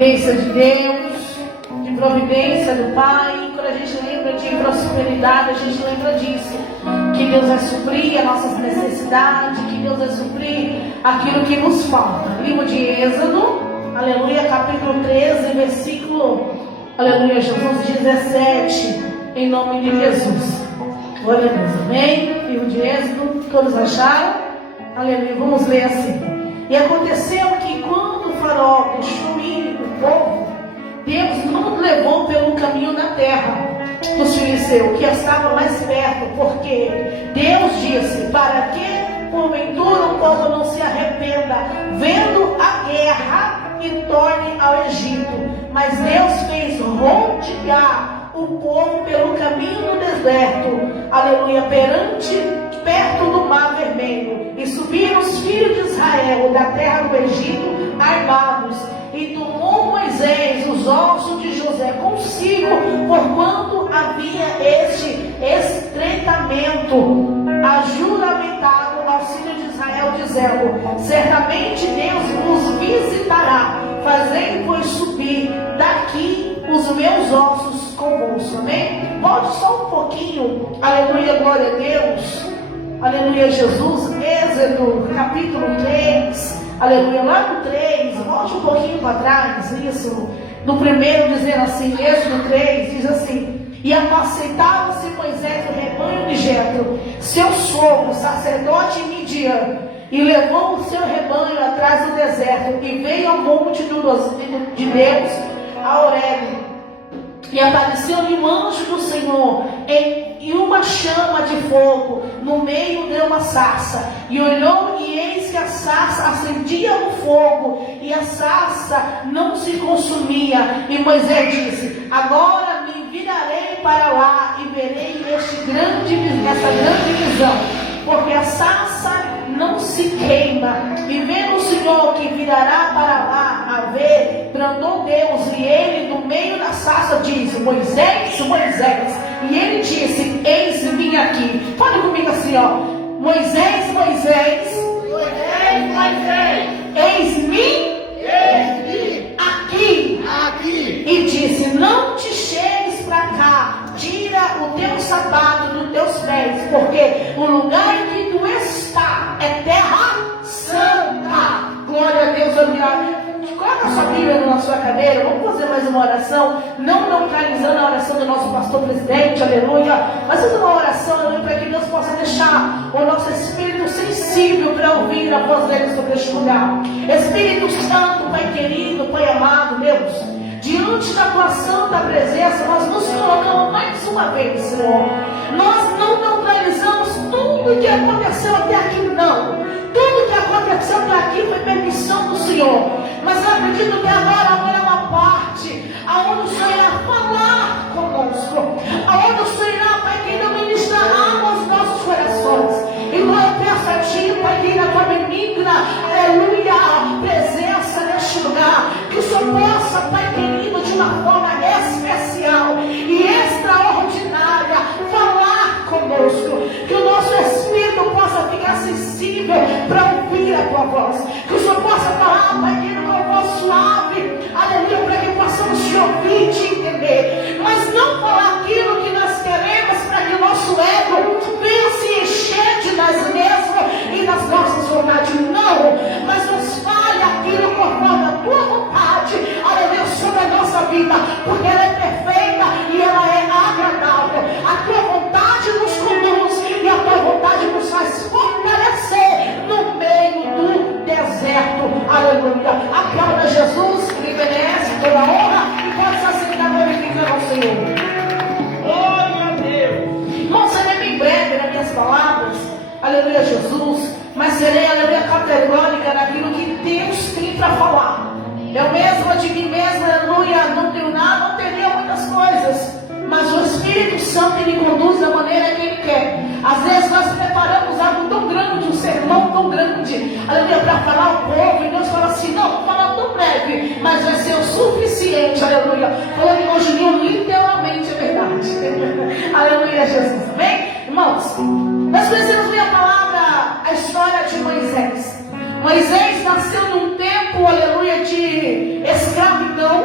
Providência de Deus, de providência do Pai. Quando a gente lembra de prosperidade, a gente lembra disso, que Deus vai suprir as nossas necessidades, que Deus vai suprir aquilo que nos falta. Livro de Êxodo, aleluia, capítulo 13, versículo, aleluia, Jesus 17, em nome de Jesus. Glória a Deus, amém? Livro de Êxodo, todos acharam? Aleluia, vamos ler assim. E aconteceu que quando o faraó deixou ir o povo, Deus não levou pelo caminho da terra dos filisteus, que estava mais perto, porque Deus disse: para que porventura o povo não se arrependa, vendo a guerra, e torne ao Egito. Mas Deus fez rodear o povo pelo caminho do deserto, aleluia, perto do mar vermelho, e subiram os filhos de Israel da terra do Egito armados, e tomou Moisés os ossos de José consigo, porquanto havia este estreitamento ajuramentado ao filho de Israel, dizendo: certamente Deus vos visitará, fazei pois subir daqui os meus ossos convosco. Amém? Volte só um pouquinho, aleluia, glória a Deus, aleluia, Jesus. Êxodo capítulo 3, aleluia, lá no 3, volte um pouquinho para trás, isso, no primeiro, dizendo assim, Êxodo 3, diz assim: e apacentava-se Moisés o rebanho de Jetro, seu sogro, sacerdote Midian, e levou o seu rebanho atrás do deserto, e veio ao monte de Deus, a Horebe, e apareceu-lhe um anjo do Senhor em uma chama de fogo no meio de uma sarça, e olhou, e eis que a sarça acendia no fogo, e a sarça não se consumia. E Moisés disse: agora me virarei para lá e verei essa grande visão, porque a sarça não se queima. E vendo o Senhor que virará para lá a ver, bradou Deus, e ele no meio da sarça disse: Moisés, Moisés. E ele disse: eis-me aqui. Fale comigo assim, ó: Moisés, Moisés, Moisés, Moisés, eis-me aqui. E disse: não te chegues para cá, tira o teu sapato dos teus pés, porque o lugar em que tu está é terra santa. Glória a Deus, aleluia. Coloca a sua Bíblia na sua cadeira. Vamos fazer mais uma oração, não localizando a oração do nosso pastor presidente, aleluia, mas fazendo uma oração, aleluia, para que Deus possa deixar o nosso espírito sensível para ouvir a voz dele sobre este lugar. Espírito Santo, Pai querido, Pai amado, Deus, diante da tua santa presença, nós nos colocamos mais uma vez, Senhor. Nós não neutralizamos tudo que aconteceu até aqui, não. Tudo que aconteceu até aqui foi permissão do Senhor. Mas eu acredito que agora é uma parte aonde o Senhor irá falar conosco, aonde o Senhor irá, Pai querido, ministrar aos nossos corações. E eu peço a Ti, Pai querido, a tua benigna, aleluia, presença neste lugar, que o Senhor possa, Pai querido, de uma forma especial e extraordinária, falar conosco, que o nosso espírito possa ficar sensível para ouvir a tua voz, que o Senhor possa falar, Pai querido, com a voz suave, aleluia, para que possamos te ouvir e te entender, mas não falar aquilo que nós queremos para que o nosso ego venha se encher de nós mesmos e das nossas vontades, não, mas nos fale aquilo conforme a tua vontade, aleluia, sobre a nossa vida, porque ela é perfeita e ela é agradável. A tua vontade nos conduz e a tua vontade nos faz fortalecer no meio do deserto, aleluia. Aplauda Jesus, que merece toda a honra, e pode se aceitar glorificando ao Senhor. glória a Deus. Irmão, serei bem breve nas minhas palavras, aleluia, Jesus, mas serei, aleluia, categórica naquilo que Deus tem para falar. Eu mesma de mim mesma, aleluia, não tenho nada, não teria muitas coisas, mas o Espírito Santo me conduz da maneira que Ele quer. Às vezes nós preparamos algo tão grande, um sermão tão grande, aleluia, para falar ao povo, e Deus fala assim: não, vou falar tão breve, mas vai ser o suficiente, aleluia. Falando em hoje, literalmente é verdade. Aleluia, Jesus, amém? Irmãos, nós precisamos ver a palavra, a história de Moisés. Moisés nasceu num tempo, aleluia, de escravidão.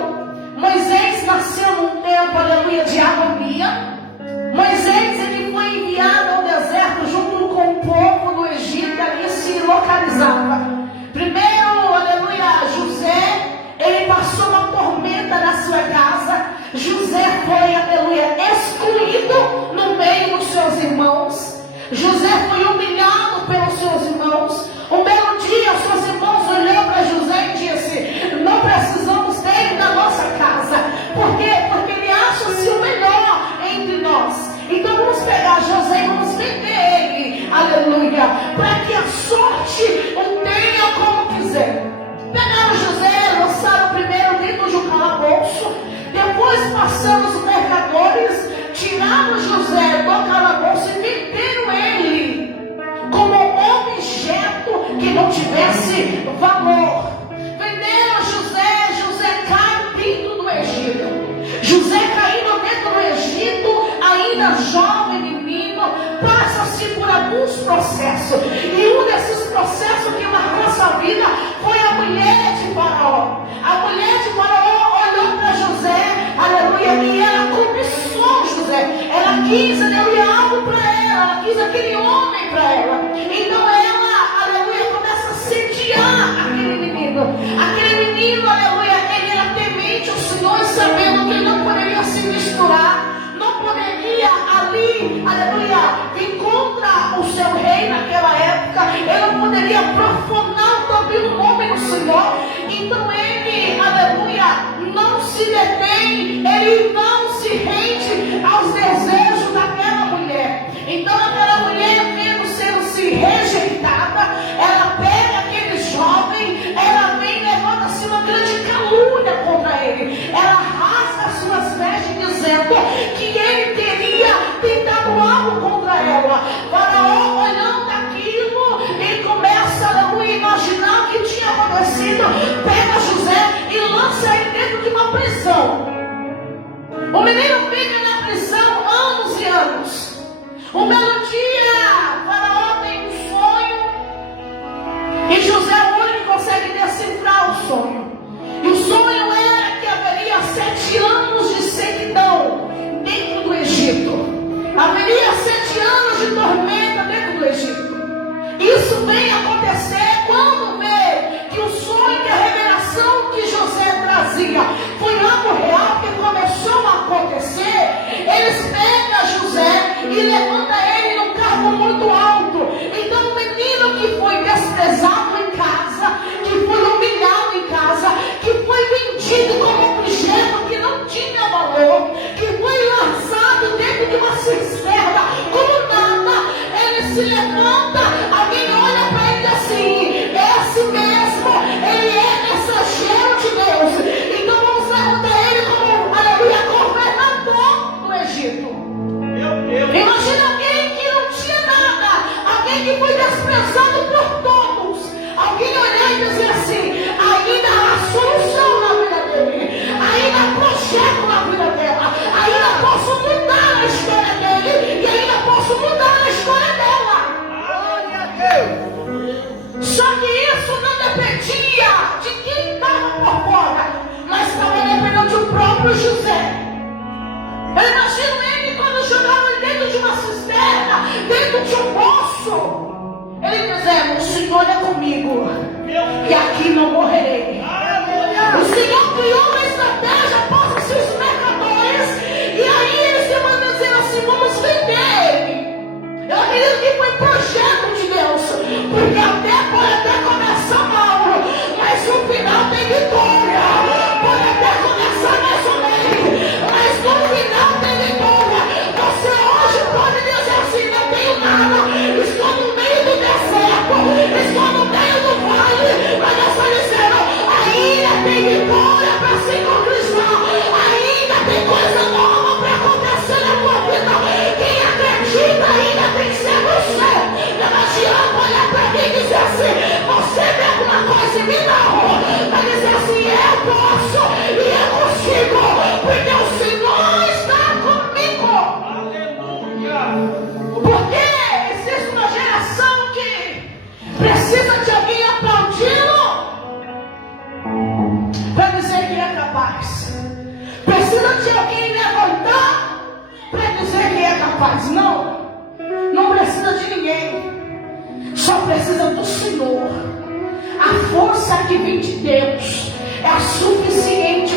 localizava. Primeiro, aleluia, José, ele passou uma tormenta na sua casa. José foi, aleluia, excluído no meio dos seus irmãos. José foi humilhado pelos seus irmãos. Um belo dia, seus irmãos olharam para José e disse: não precisamos dele na nossa casa. Por quê? Porque ele acha-se o melhor entre nós. Então vamos pegar José e vamos vender ele, aleluia, para que a sorte o tenha como quiser. Pegaram José, lançaram primeiro dentro de um calabouço. Depois passaram os mercadores, tiraram José do calabouço e venderam ele como objeto que não tivesse valor. Venderam José, José cai dentro do Egito. José caindo dentro do Egito, ainda jovem menino, passa-se por alguns processos. E um desses processos que marcou sua vida foi a mulher de Faraó. A mulher de Faraó olhou para José, aleluia, e ela cobiçou José. Ela quis, aleluia, algo para ela quis aquele homem para ela. Então ela, aleluia, começa a sediar aquele menino. Aquele menino, aleluia, ele era temente ao Senhor, sabendo que ele não poderia se misturar, não poderia ali, aleluia, ir contra o seu rei naquela época. Ele não poderia profanar também o nome do Senhor. Então ele, aleluia, não se detém, ele não se rende aos desejos daquela mulher. Então aquela mulher, vendo sendo-se rejeitada, ela pega aquele jovem, ela vem e levanta-se uma grande calúnia contra ele. Ela rasga as suas vestes dizendo que ele teria tentado algo contra ela. Faraó, olhando aquilo, ele começa, aleluia, a imaginar o que tinha acontecido. Pega José e lança ele dentro de uma prisão. O menino fica na prisão anos e anos. Um belo dia, Faraó tem um sonho e José é o único que consegue decifrar o sonho. E o sonho era que haveria 7 anos de sequidão dentro do Egito. Haveria 7 anos de tormenta dentro do Egito. Isso vem acontecer quando vê que o sonho, que a revelação que José trazia foi algo real que começou a acontecer. Eles pegam José e levantam ele num cargo muito alto. Então o menino que foi desprezado em casa, que foi humilhado em casa, que foi vendido como objeto que não tinha valor, que foi lançado dentro de uma cisterna como nada, ele se levanta, alguém olha para ele assim: é assim mesmo, ele é mensageiro de Deus. Então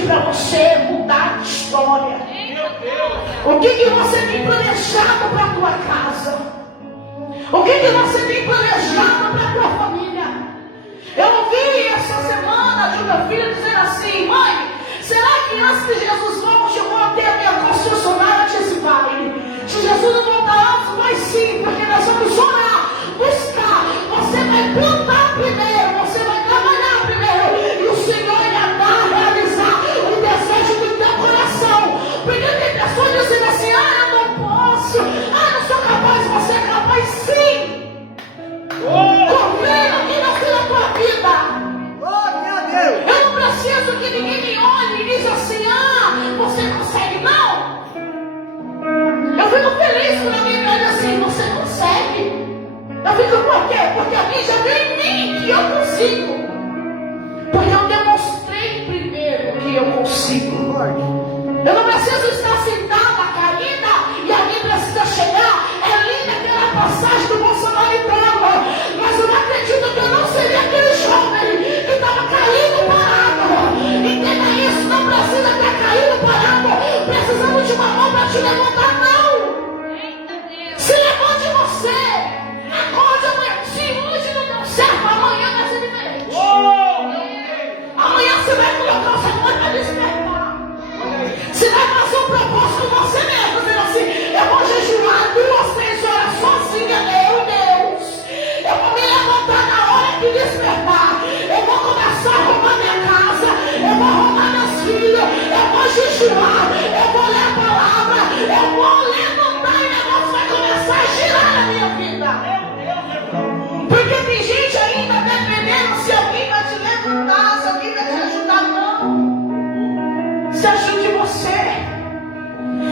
para você mudar de história? O que você tem planejado para a tua casa? O que você tem planejado para a tua família? Eu ouvi essa semana de uma filha dizendo assim: mãe, será que antes de Jesus volte eu vou ter a minha concessionária antes de pai? Se Jesus não voltar antes, vai sim, porque nós vamos orar, buscar. Você vai plantar primeiro, você vai trabalhar primeiro, e o Senhor irá dar, realizar o desejo do teu coração. Porque tem pessoas dizendo assim: eu não posso, não sou capaz. Você é capaz sim. Confia aqui na tua vida. Eu não preciso que ninguém me olhe e diz assim: você consegue. Não. Eu fico feliz quando alguém me olha assim: você consegue. Eu fico por quê? Porque alguém já viu em mim que eu consigo. Porque eu demonstrei primeiro que eu consigo. Eu não preciso estar sentada, caída, e alguém precisa chegar. É linda aquela passagem do Bolsonaro entrando, mas eu não acredito que eu não seria aquele jovem que estava caído, parado. Entenda isso, não precisa estar caído, parado, precisamos de uma mão para te levantar, não. Se levante você, acorde amanhã. Se hoje não deu certo, amanhã vai ser diferente. Amanhã você vai colocar o Senhor para despertar. Você vai fazer um propósito com você mesmo, dizendo assim: eu vou jejuar 2, 3 horas sozinha, meu Deus. Eu vou me levantar na hora que despertar. Eu vou começar a arrumar minha casa. Eu vou arrumar meus filhos. Eu vou jejuar. Eu vou ler a palavra. Eu vou levantar e o negócio vai começar a girar na minha vida. Porque tem gente ainda dependendo se alguém vai te levantar, se alguém vai te ajudar. Não. Se ajude você.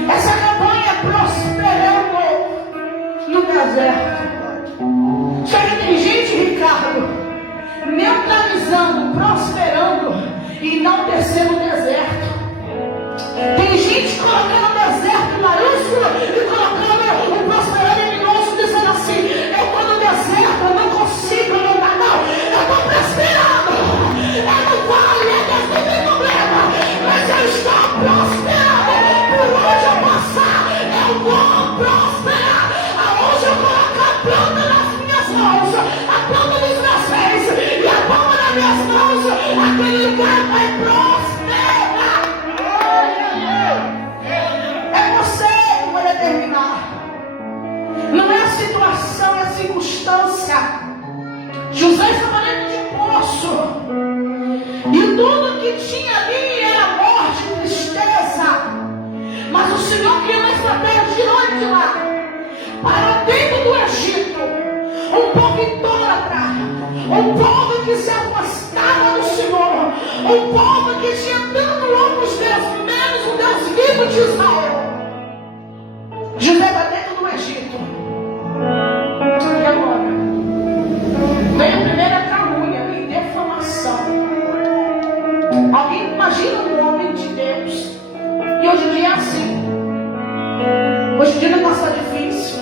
Essa campanha é prosperando no deserto. Só que tem gente, Ricardo, neutralizando, prosperando e não descendo o deserto. Tem gente colocando o deserto maiúsculo e colocando o prosperando em minúsculo, dizendo assim: eu estou no deserto, eu não consigo andar, não. Eu estou prosperando. É no vale, não tem problema, mas eu estou prosperando. Por onde eu passar, eu vou prosperar. Aonde eu colocar a planta nas minhas mãos, a planta dos meus pés e a palma das minhas mãos, aquele lugar vai prosperar. É você que vai determinar. Não é a situação, é a circunstância. José estava dentro de um poço, e tudo que tinha ali era morte, tristeza. Mas o Senhor criou uma estratégia de onde de lá? Para dentro do Egito, um povo idólatra, um povo que se afastava do Senhor, um povo que tinha tanto outros deuses, menos o Deus vivo de Israel. José está dentro do Egito. E agora? Vem a primeira calúnia e defamação. Alguém imagina um homem de Deus? E hoje em dia é assim. Hoje em dia não está difícil.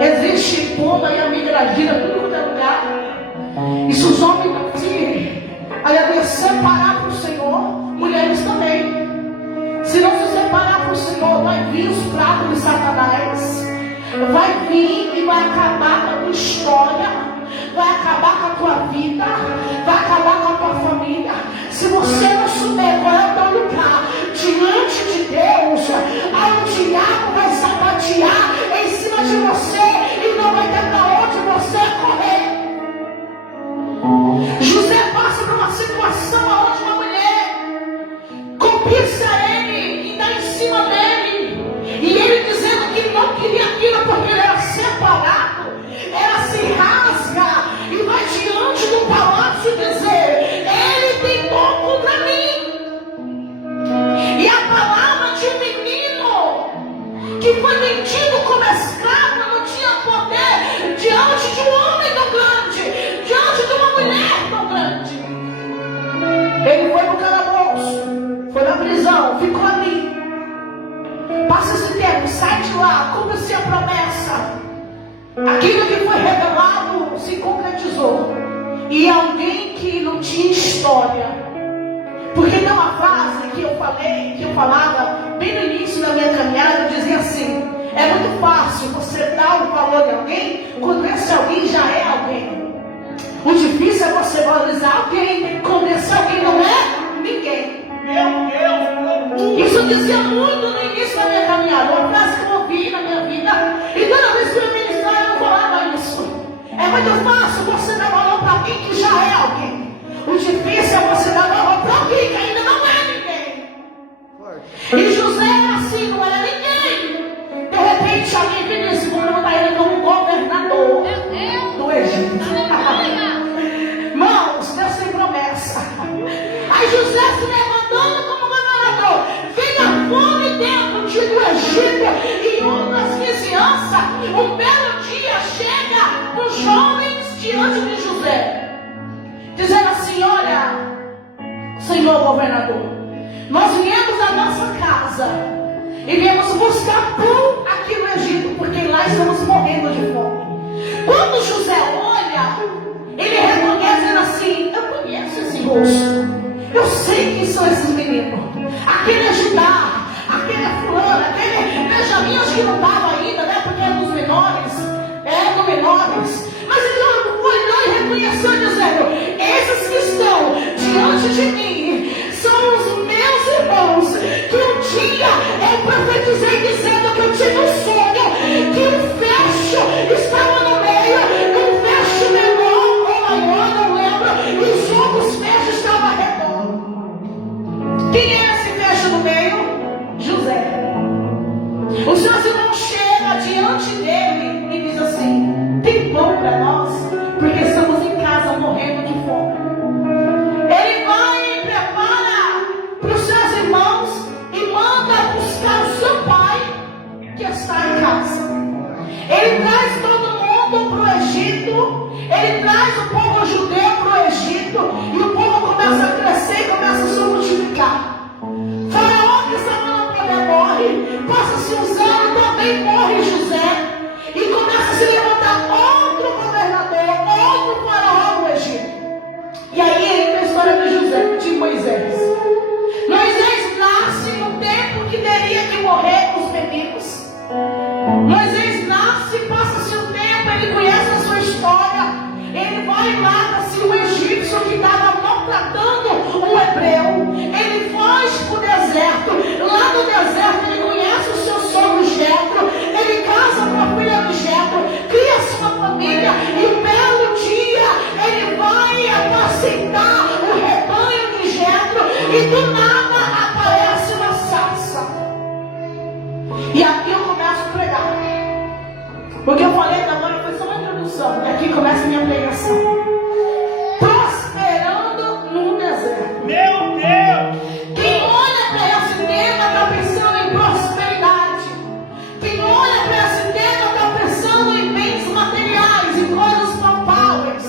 Existe pomba e amigradilha, tudo quanto é lugar. E se os homens não se separar para o Senhor, mulheres também. Se não se separar para o Senhor, vai vir os pratos de Satanás. Vai vir e vai acabar com a tua história. Vai acabar com a tua vida. Vai acabar com a tua família. Se você não souber qual é o teu lugar diante de Deus, aí o diabo vai sapatear em cima de você e não vai ter para onde você correr. José passa por uma situação onde uma mulher cobiça ele e dá em cima dele, e ele dizendo que não queria aquilo porque ele era separado. Ela se rasga e vai diante do palácio dizer: ele tentou contra mim. E a palavra de um menino que foi vendido como escravo não tinha poder diante de um homem tão grande, diante de uma mulher tão grande. Ele foi no calabouço, foi na prisão, ficou ali. Passa esse tempo, sai de lá, cumpre-se a promessa. Aquilo que foi revelado se concretizou. E alguém que não tinha história. Porque tem uma frase que que eu falava bem no início da minha caminhada, eu dizia assim: é muito fácil você dar um valor em alguém quando esse alguém já é alguém. O difícil é você valorizar alguém quando esse alguém não é ninguém. Meu Deus, Isso eu dizia muito no início da minha caminhada, uma frase que eu ouvi na minha vida, e toda vez que eu ministrava eu falava isso. É muito fácil você dar valor para alguém que já é alguém. O difícil é você dar valor para alguém que ainda não é ninguém. E José era assim, não era ninguém. De repente alguém vem nesse mundo e botar ele como governador do Egito. Irmãos, Deus tem promessa. Aí José se levantando como governador, vem a fome dentro do Egito e outras vizinhanças. Um belo dia chega os jovens diante de José, dizendo assim: olha, senhor governador, nós viemos à nossa casa e viemos buscar pão aqui no Egito, porque lá estamos morrendo de fome. Quando José olha, ele reconhece assim: eu conheço esse rosto, eu sei quem são esses meninos. Aquele é Judá, aquele é fulano, aquele Benjamim, acho que não estava ainda, né? Porque é dos menores, mas ele olhou e reconheceu, dizendo: esses que estão diante de mim são os meus irmãos, que um dia eu profetizei dizendo que eu tive um sonho, que um fecho estava no meio, um fecho menor ou maior, não lembro, e os outros fechos estavam redondos. Quem é esse fecho no meio? José. Os seus irmãos chegam diante dele e dizem assim: tem pão para nós, porque estamos em casa morrendo de fome. Ele vai e prepara para os seus irmãos e manda buscar o seu pai, que está em casa. Ele traz todo mundo para o Egito, ele traz o povo judeu para o Egito, e o povo começa a crescer e começa a se multiplicar. Faraó, que estava no poder, morre. Passa-se uns anos, também morre José, e começa a se levantar outro governador, outro faraó no Egito. E aí entra a história de José, de Moisés. Moisés nasce no tempo que teria que morrer os meninos. Moisés nasce, passa-se um tempo, ele conhece a sua história. Ele vai e mata-se um egípcio que estava maltratando um hebreu. Ele foge para o deserto. Lá no deserto ele conhece o seu sogro Jetro. Ele casa com a filha de Jetro, cria sua família, e um belo dia ele vai apacentar o rebanho de Jetro, e do nada aparece uma sarça. E aqui eu começo a pregar, porque eu falei que agora foi só uma introdução, e aqui começa a minha pregação. Prosperando no deserto. meu Deus. Quem olha para esse tema está pensando em prosperidade. Quem olha para esse tema está pensando em bens materiais, em coisas palpáveis,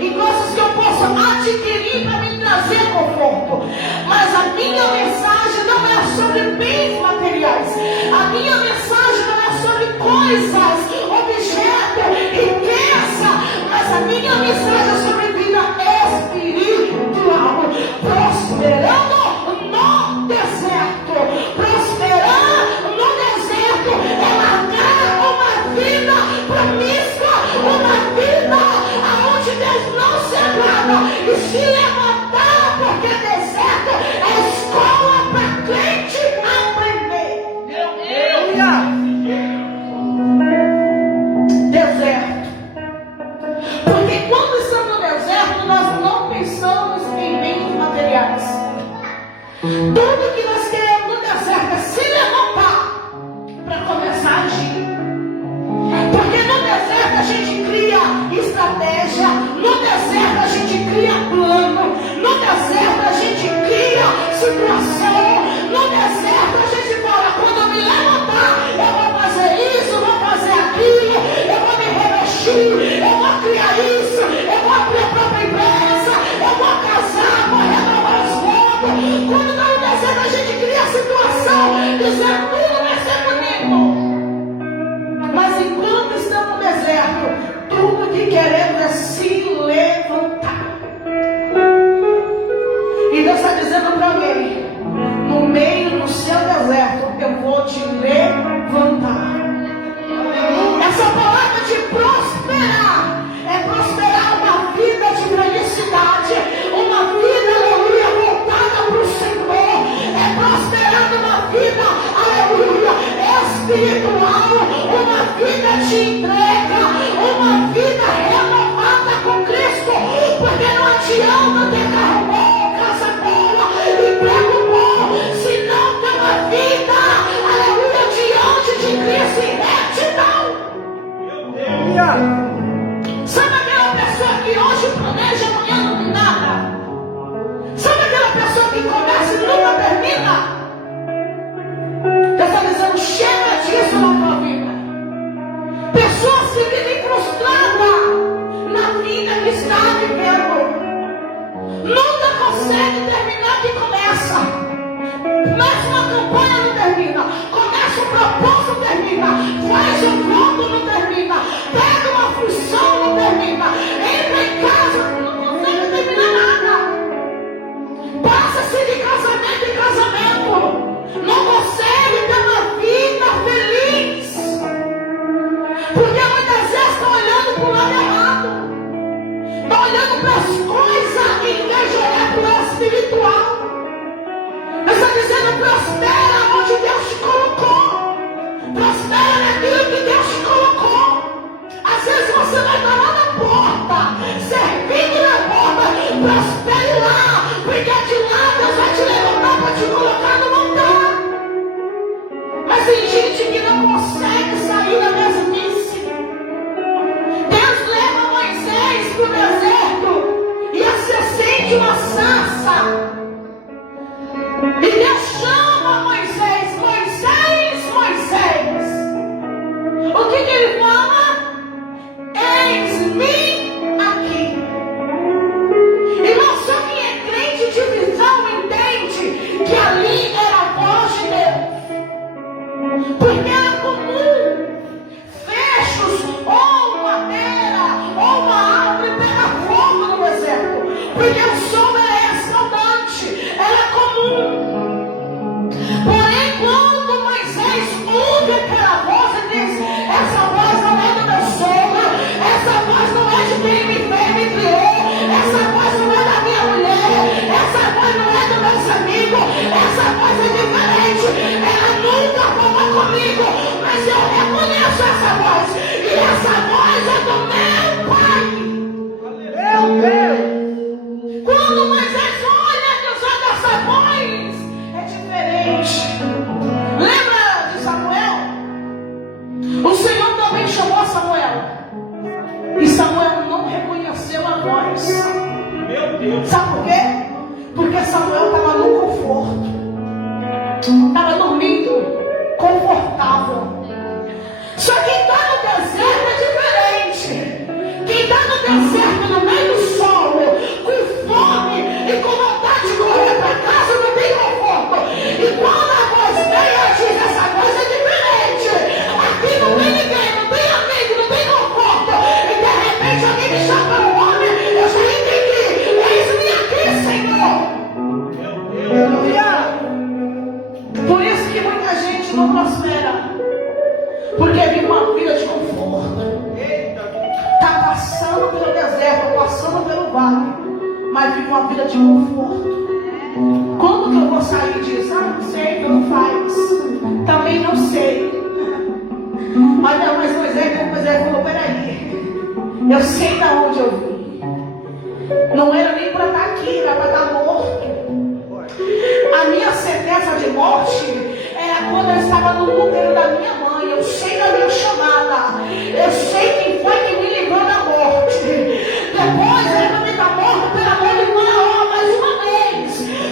em coisas que eu posso adquirir para me trazer conforto. Mas a minha mensagem não é sobre bens materiais. A minha mensagem não é sobre coisas, objetos, riqueza. Mas a minha mensagem é sobre vida espiritual. Prosperando no deserto. Prosperar no deserto é largar uma vida promíscua, uma vida aonde Deus não se agrada, e se levantar, porque deserto é escola para crente aprender. Meu Deus. Deserto. Porque quando estamos no deserto, nós não pensamos em bens materiais. Tudo que nós queremos no deserto é se levantar para começar a agir. Porque no deserto a gente cria estratégia, no deserto a gente cria plano, no deserto a gente cria situação, no deserto a gente fala: quando eu me levantar, eu vou fazer isso, vou fazer aquilo, eu vou me revestir, eu vou criar isso, eu vou abrir a própria empresa, eu vou casar, vou renovar os votos. Quando está no deserto a gente cria a situação, dizendo: tudo vai ser bonito. Mas enquanto estamos no deserto, tudo que queremos é se levantar. E Deus está dizendo para alguém: no meio espiritual, uma vida de entrega, uma vida renovada com Cristo, porque não adianta ter carro bom, casa boa, emprego bom, se não tem uma vida, aleluia, diante de Cristo em retidão. Sabe aquela pessoa que hoje planeja, amanhã não tem nada? Sabe aquela pessoa que começa e nunca termina? Deus está dizendo, chega disso na tua vida. Pessoas que vivem frustradas na vida que está vivendo. Nunca consegue terminar o que começa. Começa uma campanha, não termina. Começa um propósito, não termina. Faz um pronto, não termina. Pega uma função, não termina. Entra em casa, não consegue terminar nada. Passa-se de casamento em casamento. Não consegue ter uma vida feliz. Porque muitas vezes está olhando para o lado errado. Está olhando para as coisas em vez de olhar para o lado espiritual. Está dizendo, prospera onde Deus te colocou. Prospera naquilo que Deus te colocou. Às vezes você vai estar lá na porta, servindo na porta. Prospere lá, porque de lá Deus vai te levantar para te colocar no altar. Mas tem gente que não consegue sair da mesmice. Deus leva Moisés para o deserto e se acende uma sarça. E Deus chama Moisés, Moisés, Moisés. O que ele fala? Eis-me aqui. Irmão, só quem é crente de visão entende que ali era a voz de Deus. Porque era comum fechos ou madeira ou uma árvore pegar fogo no deserto. Porque o som era escaldante, era comum. Porém, quando Moisés ouve aquela voz e diz, essa voz não é do meu sogro, essa voz não é de quem me criou, essa voz não é da minha mulher, essa voz não é dos meus amigos, essa voz é diferente, ela nunca falou comigo, mas eu reconheço essa voz, e essa voz é do meu Pai. Meu Deus! Quando Moisés olha nos olhos dessa voz, é diferente. Lembra de Samuel? O Senhor também chamou Samuel. E Samuel não reconheceu a voz. Meu Deus! Sabe por quê? Porque Samuel estava no conforto. Estava dormindo, confortável. Só que quem está no deserto é diferente. Quem está no deserto, no meio do sol, com fome e com vontade de correr para casa, não tem conforto. E quando a voz vem, ela diz, essa coisa é diferente. Aqui não tem ninguém, não tem amigo, não tem conforto. E de repente alguém me chama para o nome, eu já entendi. Eis-me aqui, Senhor. Aleluia. Por isso que muita gente não prospera. Porque vive uma vida de conforto. Está passando pelo deserto, passando pelo vale, mas vive uma vida de conforto. Quando que eu vou sair disso? Ah, não sei, não faz. Também não sei. Mas Moisés falou, peraí, eu sei de onde eu vim. Não era nem para estar aqui, era para estar morto. A minha sentença de morte era quando eu estava no útero da minha mãe. Eu sei da minha chamada. Eu sei quem foi que me livrou da morte. Depois eu também está morto pela mão de Faraó mais uma vez.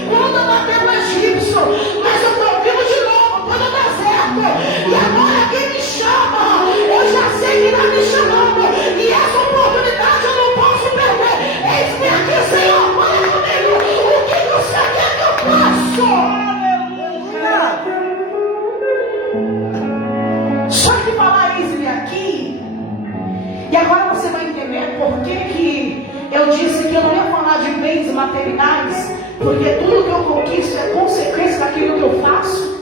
Quando eu matei o egípcio, mas eu estou vivo de novo, estou no deserto. E agora quem me chama, eu já sei quem está me chamando. E essa oportunidade eu não posso perder. Eis-me aqui, Senhor, fala comigo. O que você quer que eu faça? Só que falar eis-me aqui, e agora você vai entender por que eu disse que eu não ia falar de bens materiais, porque tudo que eu conquisto é consequência daquilo que eu faço.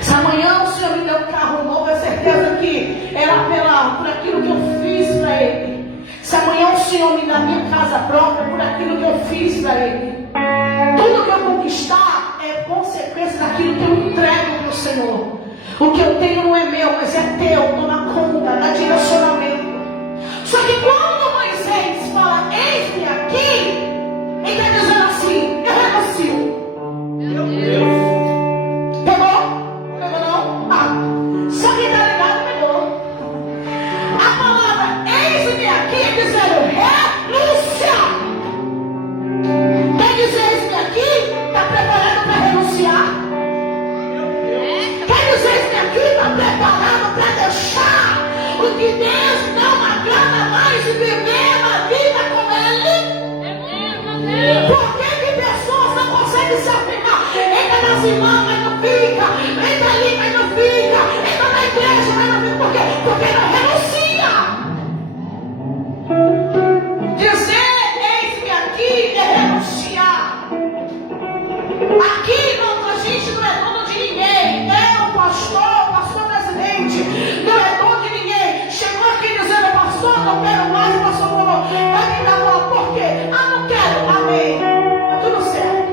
Se amanhã o Senhor me der um carro novo, é certeza que era por aquilo que eu fiz para Ele. Se amanhã o Senhor me dá minha casa própria, é por aquilo que eu fiz para Ele. Tudo que eu conquistar é consequência daquilo que eu entrego para o Senhor. O que eu tenho não é meu, mas é teu. Toma conta, dá direcionamento. Só que quando Moisés fala, eis-me aqui, ele está dizendo assim, eu renuncio. Meu Deus. Pegou? Pegou não? Ah. Só quem está ligado pegou. A palavra eis-me aqui é dizendo renúncia. Quer dizer eis-me aqui? Está preparado para renunciar? Quer dizer eis-me aqui? Está preparado para deixar o que Deus não agrada mais e viver na vida com Ele? Por que pessoas não conseguem se afirmar? Entra nas irmãs, mas não fica. Entra ali, mas não fica. Entra na igreja, mas não fica. Por quê? Porque não renuncia. Dizer eis-me aqui é renunciar. Aqui a gente não é dono de ninguém. Eu, pastor presidente, não é dono de ninguém. Chegou aqui dizendo, pastor, não quero mais, pastor, não vai me dar bola. Por quê? Ah, não quero. Amém. Tá tudo certo.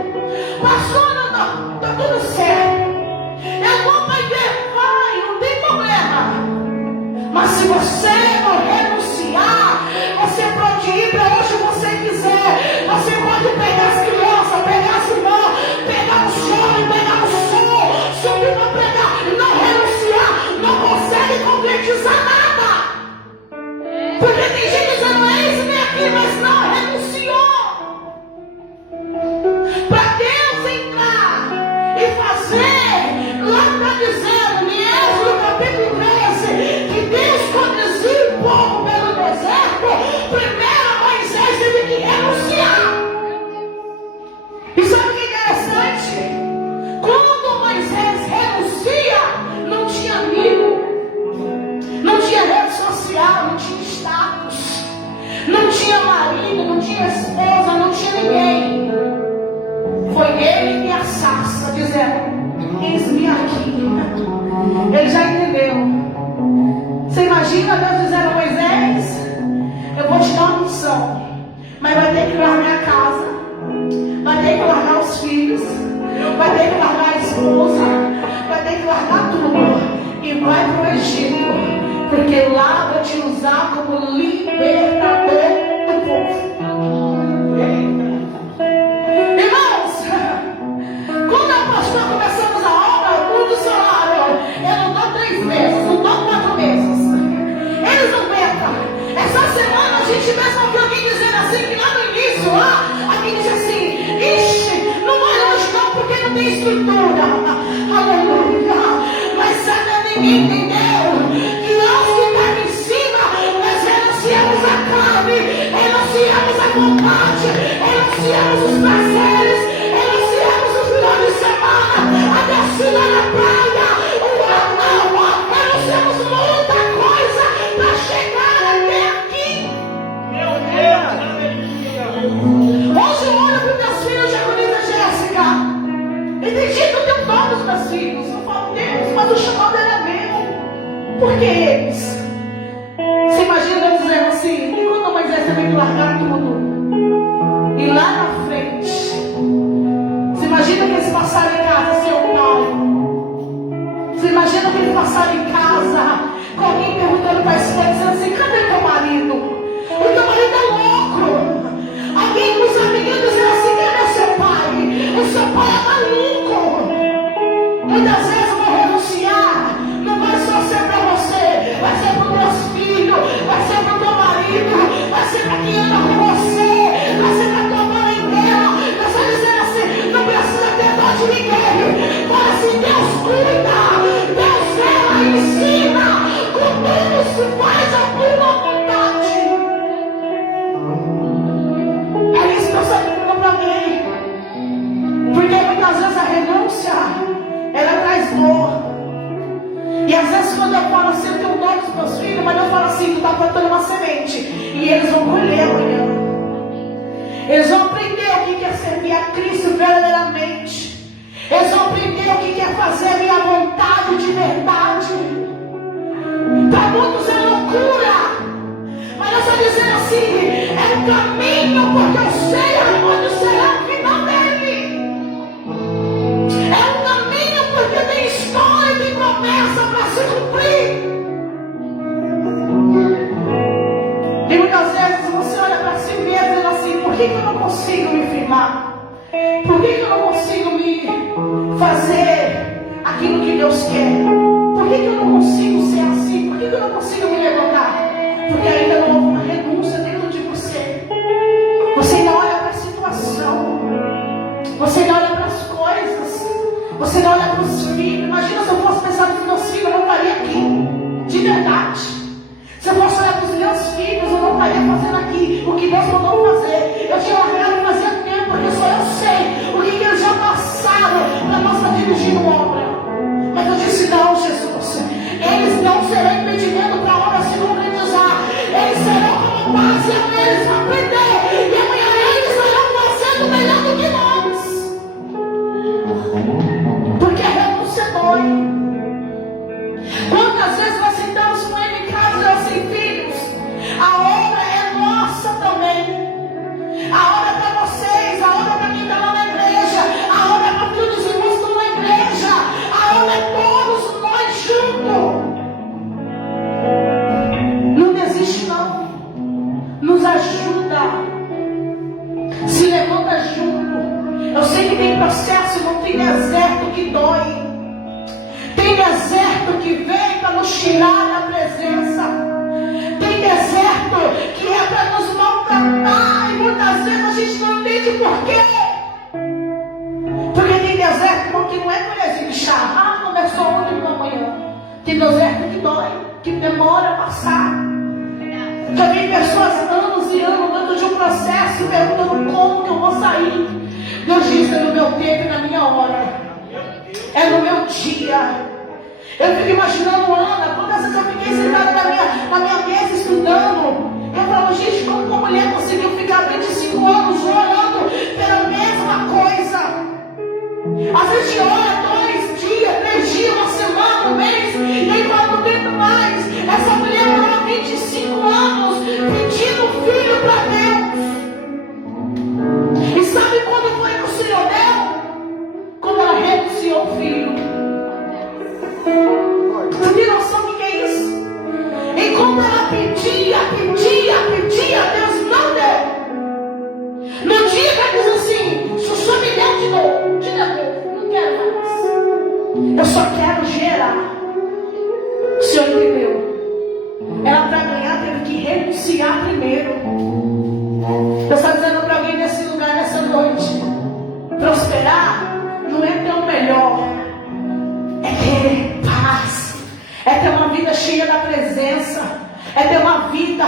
Pastor, não, tá tudo certo. Eu vou para a igreja, vai, não tem problema. Mas se você não renunciar, você pode ir para onde você quiser. Você pode pegar as crianças, pegar as irmãs, pegar o chão, pegar o som, subir para pregar, não renunciar, não consegue concretizar nada. Porque tem gente dizendo, eis-me aqui, mas não renunciou. Para Deus entrar e fazer, lá está dizendo, em Êxodo capítulo 13, que Deus conduziu o povo pelo deserto, primeiro Moisés teve que renunciar. E sabe o que é interessante? Quando Moisés renuncia, não tinha amigo, não tinha rede social, não tinha status, não tinha marido, não tinha esposa, não tinha ninguém. Foi ele e a sarça dizendo, eis-me aqui. Ele já entendeu. Você imagina Deus dizendo, Moisés, eu vou te dar uma missão, mas vai ter que largar a casa, vai ter que largar os filhos, vai ter que largar a esposa, vai ter que largar tudo e vai para o Egito, porque lá vou te usar como libertador do povo. Irmãos, quando a pastora começamos a obra, tudo salário, eu não dou 3 meses, não dou 4 meses. Eles não aguentam. Essa semana a gente mesmo ouviu alguém dizendo assim, que lá no início, alguém disse assim, ixi, não vai hoje não, porque não tem estrutura. Aleluia. Mas sabe, ninguém entendeu que nós que estamos em cima, nós renunciamos a carne, renunciamos a vontade, renunciamos os prazeres, renunciamos os finais de semana, a descida na praia, renunciamos muita coisa para chegar até aqui. Meu Deus. Hoje eu olho para os meus filhos, Jaconisa e Jéssica, e tem dia que eu tenho dó dos meus filhos. Eu falo, Deus, mas o chamado era meu. Por que eles? Você imagina eu dizendo assim, e quando Moisés teve que largar tudo? E lá na frente, você imagina que eles passaram em casa sem o pai? Você imagina que eles passaram em casa com alguém perguntando para a esposa, dizendo assim, cadê teu marido? O teu marido é louco. Alguém com os amiguinhos dizendo assim, cadê seu pai? O seu pai é maluco. Muitas vezes eu vou renunciar. Não vai só ser para você, vai ser para os teus filhos, vai ser para o teu marido, vai ser para quem anda com você, vai ser para a tua mãe inteira. Nós vamos dizer assim, não precisa ter dó de ninguém. Fala assim, Deus cuida, Deus vela e ensina, com tudo se faz a tua vontade. É isso que eu sempre digo para mim. Porque muitas vezes a renúncia, ela traz dor. E às vezes quando eu falo assim, eu tenho dor dos meus filhos, mas eu falo assim, tu está plantando uma semente. E eles vão colher amanhã. Eles vão aprender o que é servir a Cristo verdadeiramente. Eles vão aprender o que é fazer a minha vontade de verdade. Para muitos é loucura. Mas eu estou dizendo assim, é um caminho, porque eu sei aonde será o final dele. É um caminho porque tem história, tem promessa. consigo me firmar? Por que eu não consigo me fazer aquilo que Deus quer? Por que eu não consigo ser assim? Por que eu não consigo me levantar? Porque ainda não houve uma renúncia dentro de você. Você ainda olha para a situação. Você ainda olha para as coisas. Você ainda olha para os filhos. Imagina se eu fosse pensar nos meus filhos, eu não estaria aqui. De verdade. Se eu fosse olhar para os meus filhos, eu não estaria fazendo aqui o que Deus mandou fazer. Eu tinha largado de fazer tempo, porque só eu sei o que eles já passaram para nós estar dirigindo obra. Mas eu disse, não, Jesus. Eles não serão impedimento para a obra se concretizar. Eles serão como base, eles vão aprender. E amanhã eles estarão fazendo melhor do que nós. Porque a renúncia dói. Quantas vezes nós sentamos com ele em casa já sem filhos? A obra é nossa também. A obra é para vocês, a obra é para quem está lá na igreja, a obra é para todos os irmãos que estão na igreja, a obra é todos nós juntos. Não desiste não. Nos ajuda. Se levanta junto. Eu sei que tem processo, não tem deserto que dói. Tem deserto que vem para nos tirar da presença. Tem deserto que é para nos maltratar. E muitas vezes a gente não entende por quê. Porque tem deserto que não é colherzinho de chá. Começou ontem pela manhã. Tem deserto que dói, que demora a passar. Já tem pessoas anos e anos dentro de um processo perguntando como que eu vou sair. Deus diz, é no meu tempo e na minha hora. É no meu dia. Eu fico imaginando Ana, quantas vezes eu fiquei sentada na minha mesa estudando. Eu falo, gente, como uma mulher conseguiu ficar 25 anos olhando pela mesma coisa? Às vezes a gente olha 2 dias, 3 dias, uma semana, um mês, e aí fala, não aguento mais. Essa mulher estava 25 anos pedindo um filho para Deus. E sabe quando foi que o Senhor deu? Quando ela renunciou o filho. Você tem noção do que é isso? Enquanto ela pedia, Deus não deu. No dia que ela diz assim, se o Senhor me der, te dou. Não quero mais. Eu só quero gerar. O Senhor entendeu? Ela para ganhar teve que renunciar primeiro. Deus está dizendo para alguém nesse lugar, nessa noite, prosperar não é ter o melhor, é ter paz, é ter uma vida cheia da presença, é ter uma vida,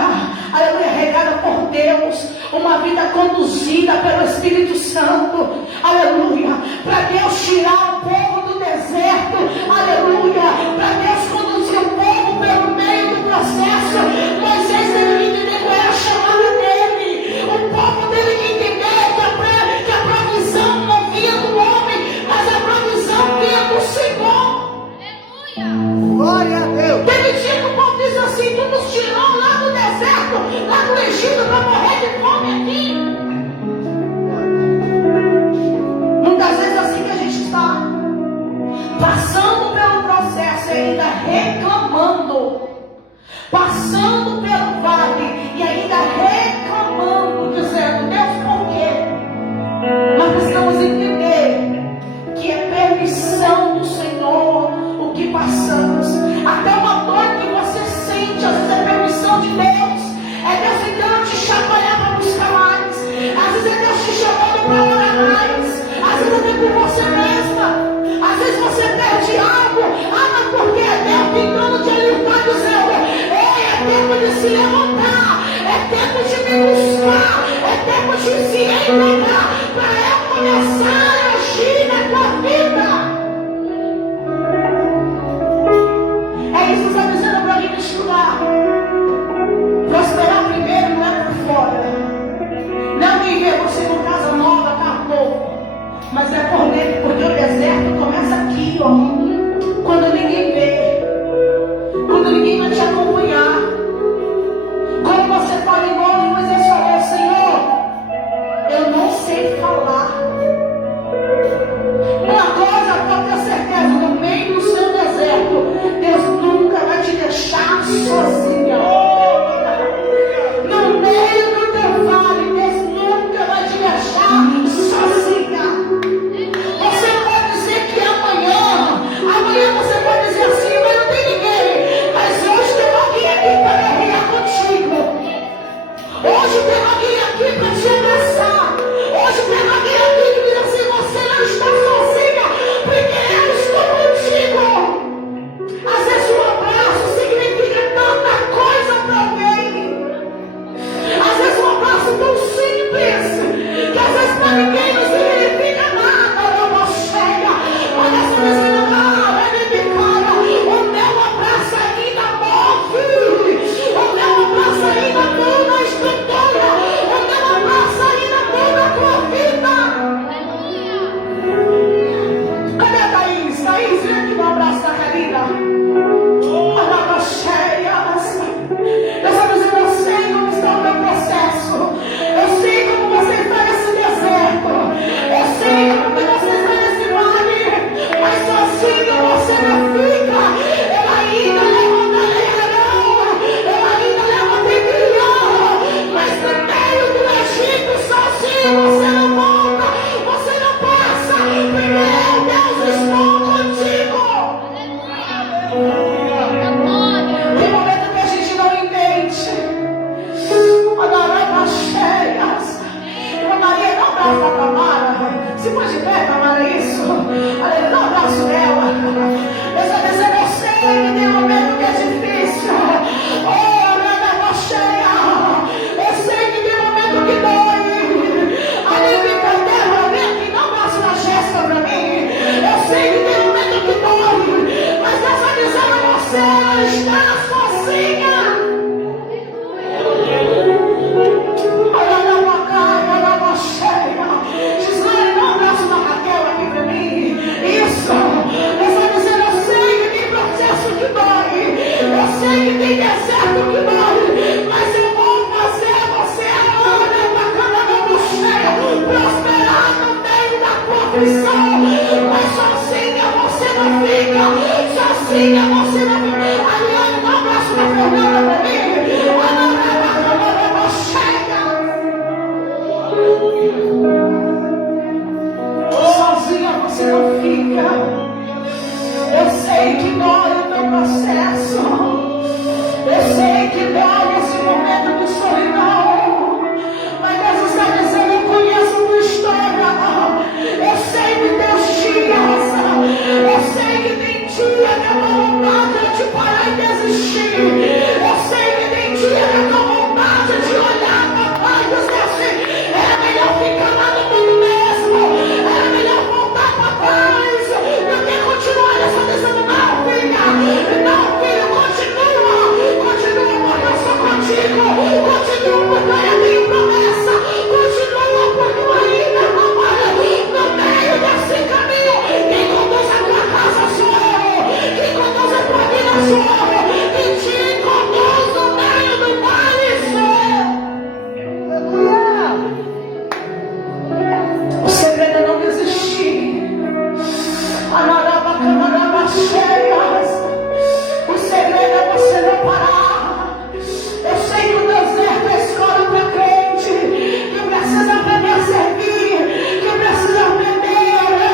aleluia, regada por Deus, uma vida conduzida pelo Espírito Santo, aleluia, para Deus tirar o povo do deserto, aleluia, para Deus conduzir o povo pelo meio do processo. Moisés teve que entender qual é a chamada dele, o povo teve que entender que a provisão não vinha do homem, mas a provisão vinha do Senhor. Aleluia! Glória a Deus! Teve dia que o povo disse assim, tu nos tirou lá do deserto, lá do Egito, para morrer de fome aqui. Muitas vezes é assim que a gente está, passando pelo processo e ainda reclamando, passando pelo vale e ainda reclamando, dizendo, Deus, por quê? Nós precisamos entender que é permissão do Senhor o que passamos. Até uma dor que você sente, às vezes é permissão de Deus. É Deus tentando te chacoalhar para buscar mais. Às vezes é Deus te chamando para orar mais. Às vezes é por você mesma. Às vezes você perde algo. Mas porque é Deus tentando te alimentar, dizendo, ei, é tempo de se levantar. É tempo de me buscar. É tempo de se entregar. Para eu começar a agir na tua vida. É isso que está dizendo para alguém neste lugar. Prosperar primeiro não é por fora. Não viver você com casa nova, carro novo. Mas é por dentro, porque o deserto começa aqui, ó. Quando ninguém vê. Quando ninguém vai te acompanhar. Quando você fala igual Moisés falou, Senhor, eu não sei falar. Uma coisa pode ter certeza, no meio do seu deserto, Deus nunca vai te deixar sozinha. No meio do teu vale, Deus nunca vai te deixar você não está sozinha. Diz lá, dá um abraço na Raquel aqui pra mim. Isso. Eu estou dizendo, eu sei que tem processo que dói. Eu sei que tem deserto que dói. Mas eu vou fazer você agora prosperar no meio da confusão. Mas sozinha você não fica. Sozinha você não fica. Aliane, dá um abraço na Fernanda pra mim. Sozinha você não fica. Eu sei que dói o meu processo. Eu sei que dói esse momento de solidão. Mas Deus está dizendo, eu conheço a tua história. Eu sei que teus dias. Eu sei que tem dia que a tua vontade é de parar e desistir. Eu sei que tem dia que a tua vontade é de olhar para trás e dizer assim, é melhor ficar lá no mundo mesmo. É melhor voltar para trás. Eu quero continuar nessa dizendo, não, filha. Não, filho, continua. Continua, porque eu sou contigo. Continua, porque eu tenho promessa. Continua, porque eu ainda trabalho no meio desse caminho. Quem conduz a tua casa sou eu. Quem conduz a tua vida sou eu. Quem te conduz no meio do vale sou eu. Aleluia. O segredo é não desistir. Anaraba, camaraba, cheias. O segredo é você não parar. Eu sei que o deserto é escola para crente, que precisa aprender a servir, que precisa aprender a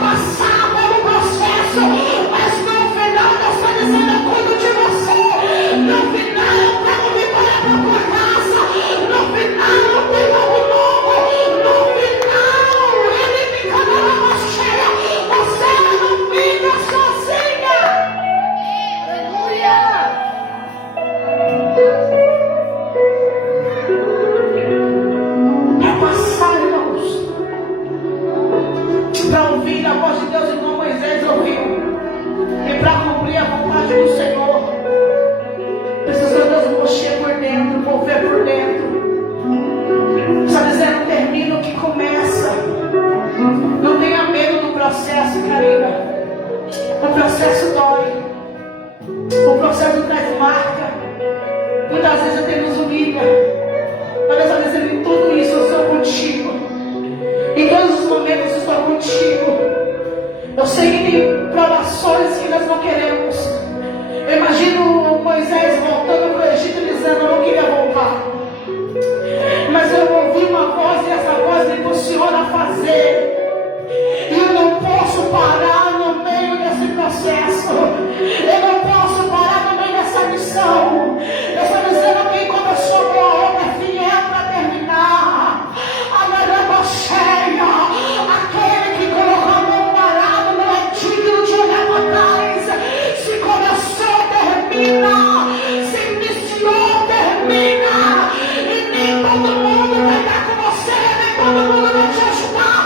passar pelo processo. Mas no final Deus está dizendo, eu cuido de você. No final eu trago vitória para tua casa. No final eu tenho algo novo. No final ele me cantará cheia. Você não fica sozinha. Aleluia. Para passar, irmãos, para ouvir a voz de Deus, igual Moisés ouviu, e para cumprir a vontade do Senhor, precisa Deus mexer por dentro, mover por dentro. Está dizendo, termina o que começa. Não tenha medo do processo, Karina. O processo dói. O processo traz marca. Muitas vezes Deus nos humilha. Mas Deus está dizendo, em tudo isso eu sou contigo. Em todos os momentos eu estou contigo. Eu sei que tem provações que nós não queremos. Eu imagino Moisés voltando para o Egito dizendo, eu não queria voltar. Mas eu ouvi uma voz e essa voz me impulsiona a fazer. E eu não posso parar no meio desse processo. Eu não posso parar no meio dessa missão. Eu estou dizendo que quando eu sou boa obra é fiel para terminar. A garapa cheia. Aquele que colocou a mão parado não é digno de olhar para trás. Se começou, termina. Se iniciou, termina. E nem todo mundo vai estar com você, nem todo mundo vai te ajudar.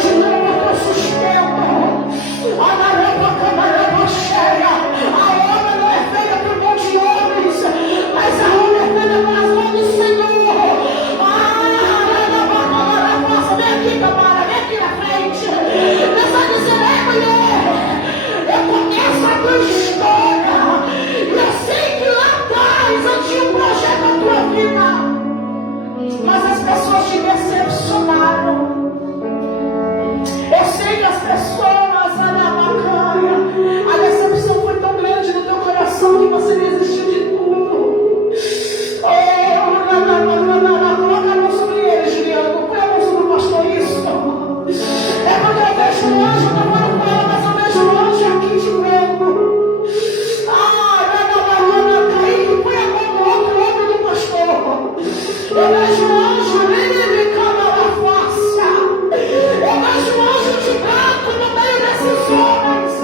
de novo o teu sustento. A obra não é feita por mão de homens, mas a obra é feita pelas mãos do Senhor. Vem aqui, Tamara, vem aqui na frente. Deus está dizendo, mulher, eu conheço a tua história. E eu sei que lá atrás eu tinha um projeto na tua vida, mas as pessoas te decepcionaram. Eu sei que as pessoas, a decepção foi tão grande no teu coração que você desistiu de tudo. Coloca a mão sobre ele, Juliano. Põe a mão sobre o pastor, isso. É porque eu vejo um anjo, eu não moro com ela, mas eu vejo um anjo aqui te vendo. Caíque, põe a mão no outro ombro do pastor. Eu vejo um anjo, ele cama na face. Eu vejo um anjo de branco no meio desses homens.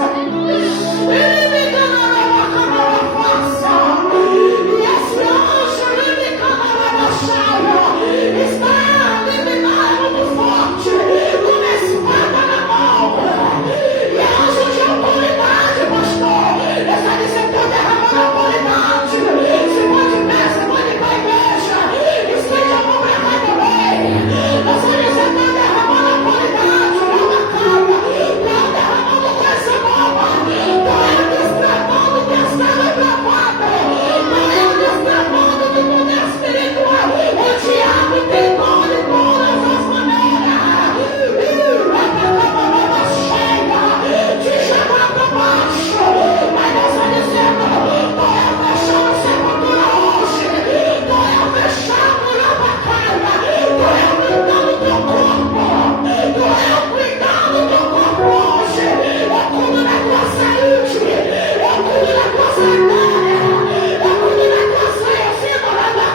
Ele me cama na face. E esse anjo, ele me cama na chave. Está muito forte, com uma espada na mão. E é anjo de autoridade, pastor. Está dizendo, derramando autoridade. Se pode pé, se pode ir para a igreja. Estende a mão para cá também. Nós vamos dizer, está derramando autoridade. Uma cara. Está derramando coisa nova. Está destravando o que estava travado. Está destravando do poder espiritual. O diabo tem dor de todas as maneiras. Vai para a cama cheia. Te jogar para baixo. Mas Deus está dizendo, estou fechando a sepultura hoje. Estou fechando a tua casa. Estou cuidando do teu corpo. Estou cuidando do teu corpo hoje. Eu cuido da tua saúde. Eu cuido da tua sandália. Eu cuido da tua saia. Segura da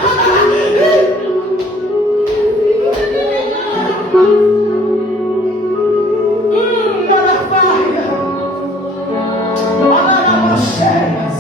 Olha a cheia.